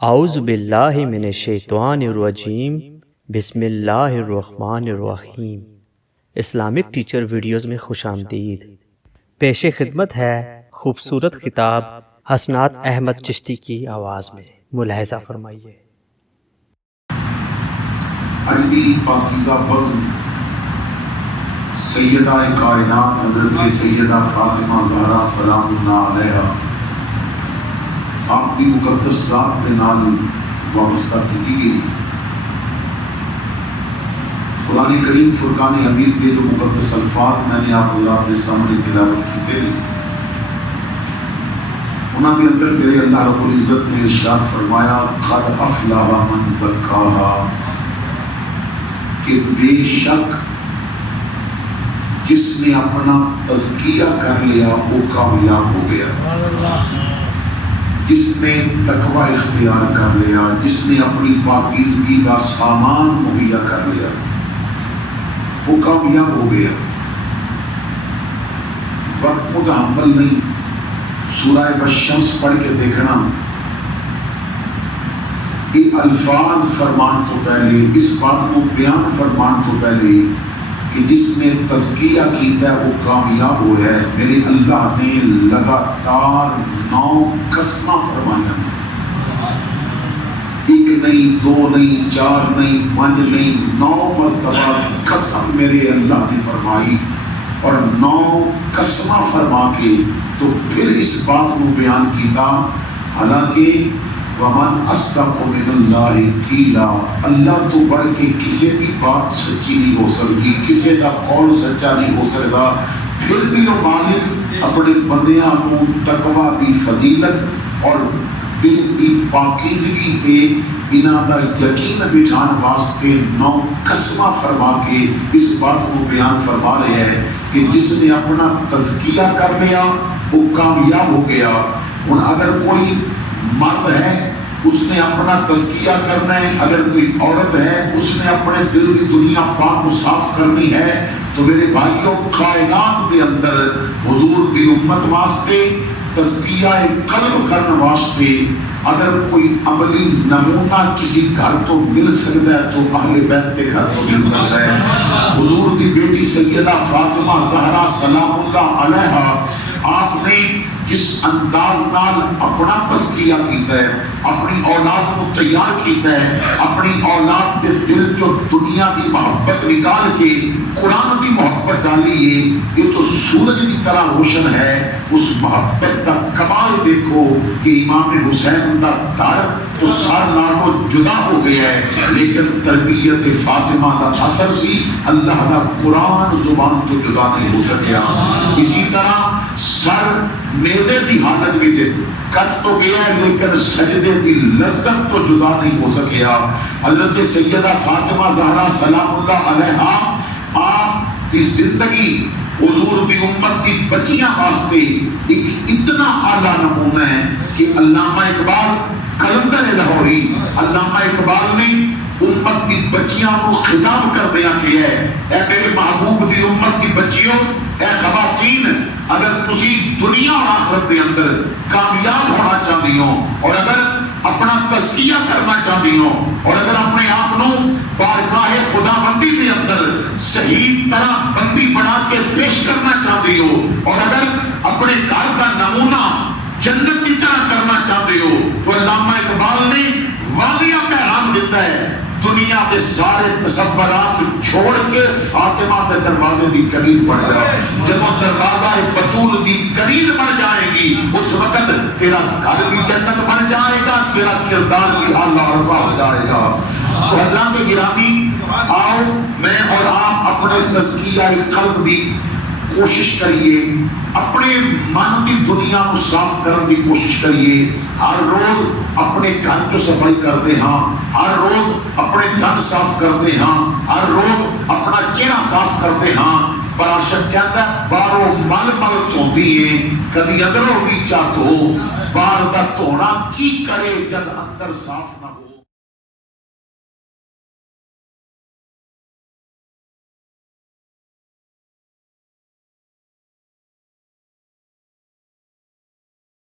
اعوذ باللہ من الشیطان الرجیم، بسم اللہ الرحمن الرحیم۔ اسلامک ٹیچر ویڈیوز میں خوش آمدید۔ پیش خدمت ہے خوبصورت خطاب حسنات احمد چشتی کی آواز میں، ملاحظہ فرمائیے۔ اجدی پاکیزہ بزم سیدہ کائنات حضرت سیدہ فاطمہ زہرا سلام اللہ علیہا آپ کی مقدس ذات کے نال وابستہ کی گئی۔ قرآن کریم فرقان حمید کے جو مقدس الفاظ میں نے آپ حضرات کے سامنے تلاوت کیتے ہیں، انہاں کے اندر میرے اللہ رب العزت نے ارشاد فرمایا قد افلح من زکاہا، کہ بے شک جس نے اپنا تزکیہ کر لیا وہ کامیاب ہو گیا۔ جس نے تقوی اختیار کر لیا، جس نے اپنی پاکیزگی کا سامان مہیا کر لیا، وہ کامیاب ہو گیا۔ وقت متحمل نہیں، سورہ والشمس پڑھ کے دیکھنا، یہ الفاظ فرمان تو پہلے، اس بات کو بیان فرمان تو پہلے کہ جس نے تزکیہ کیتا ہے وہ کامیاب ہوا ہے، میرے اللہ نے لگاتار 9 قسمہ فرمایا ہے۔ ایک نہیں، 2 نہیں، 4 نہیں، 5 نہیں، 9 مرتبہ قسم میرے اللہ نے فرمائی، اور 9 قسمہ فرما کے تو پھر اس بات کو بیان کیتا، حالانکہ وَمَنْ أَصْدَقُ مِنَ اللَّهِ قِيلًا، اللہ تو بڑھ کے کسی کی بات سچی نہیں ہو سکتی، کسی کا قول سچا نہیں ہو سکتا۔ پھر بھی وہ مالک اپنے بندیاں کو تقوی دی فضیلت اور دل دی پاکیزگی تے انہاں دا یقین بٹھان واسطے 9 قسمہ فرما کے اس بات کو بیان فرما رہے ہیں کہ جس نے اپنا تزکیہ کر لیا وہ کامیاب ہو گیا۔ اور اگر کوئی مرد ہے اس نے اپنا تزکیہ کرنا ہے، اگر کوئی عورت ہے اس نے اپنے دل کی دنیا پاک و صاف کرنی ہے، تو میرے بھائیوں کائنات کے اندر حضور دی امت واسطے تزکیہ قلب کرنے واسطے اگر کوئی عملی نمونہ کسی گھر تو مل سکتا ہے تو اہل بیت کے گھر تو مل سکتا ہے۔ حضور دی بیٹی سیدہ فاطمہ زہرا سلام اللہ علیہا آپ نے جس انداز نال اپنا تزکیہ کیتا ہے، اپنی اولاد کو تیار کیتا ہے، اپنی اولاد کے دل جو دنیا کی محبت نکال کے قرآن کی محبت ڈالی ہے، یہ تو سورج کی طرح روشن ہے۔ اس محبت کا کمال دیکھو کہ امام حسین کا در تو سار نالوں جدا ہو گیا ہے، لیکن تربیت فاطمہ کا اثر سی، اللہ کا قرآن زبان تو جدا نہیں ہو سکیا۔ اسی طرح سر نیزے کی حالت بھی تھے، کٹ تو گیا ہے لیکن سجدے کی لذت تو جدا نہیں ہو سکیا۔ حضرت سیدہ فاطمہ زہرا سلام اللہ علیہا آپ کی زندگی حضور کی امت کی بچیاں واسطے ایک اتنا اعلیٰ نمونہ ہے کہ علامہ اقبال قلندر لاہوری، علامہ اقبال نے امت کی بچیاں کو خطاب کر دیا کہ اے میرے محبوب کی امت کی بچیوں، اے خواتین، اگر تسی دنیا اور آخرت کے اندر کامیاب ہونا چاہتی ہو، اور اگر اپنا تزکیہ کرنا چاہتی ہو، اور اگر اپنے آپ کو بارگاہ خدا بندی کے اندر صحیح طرح بندی بنا کے پیش کرنا چاہتی ہو، اور اگر اپنے گھر کا نمونہ جنت کی طرح کرنا چاہتے ہو، تو علامہ اقبال نے واضح پیغام دیتا ہے، دنیا کے سارے تصورات چھوڑ کے فاطمہ کے دروازے کی قریب بڑھ جاؤ۔ جب وہ دروازہ بطول کی قریب بڑھ جائے گی، اس وقت تیرا گھر بھی جنت بن جائے گا، تیرا کردار بھی اعلیٰ رفع ہو جائے گا۔ تو حضرات گرامی، آؤ میں اور آپ اپنے تزکیہ قلب دی کوشش کریے، اپنے من کی دنیا کو صاف کرنے کی کوشش کریے۔ ہر روز اپنے گھر کو صفائی کرتے ہاں، ہر روز اپنے دن صاف کرتے ہاں، ہر روز اپنا چہرہ صاف کرتے ہاں۔ پراشک کہتا ہے بارو مل مل دھوندی ہے، کدی اندروں بھی چاہتو بار دا دھونا کی کرے جد اندر صاف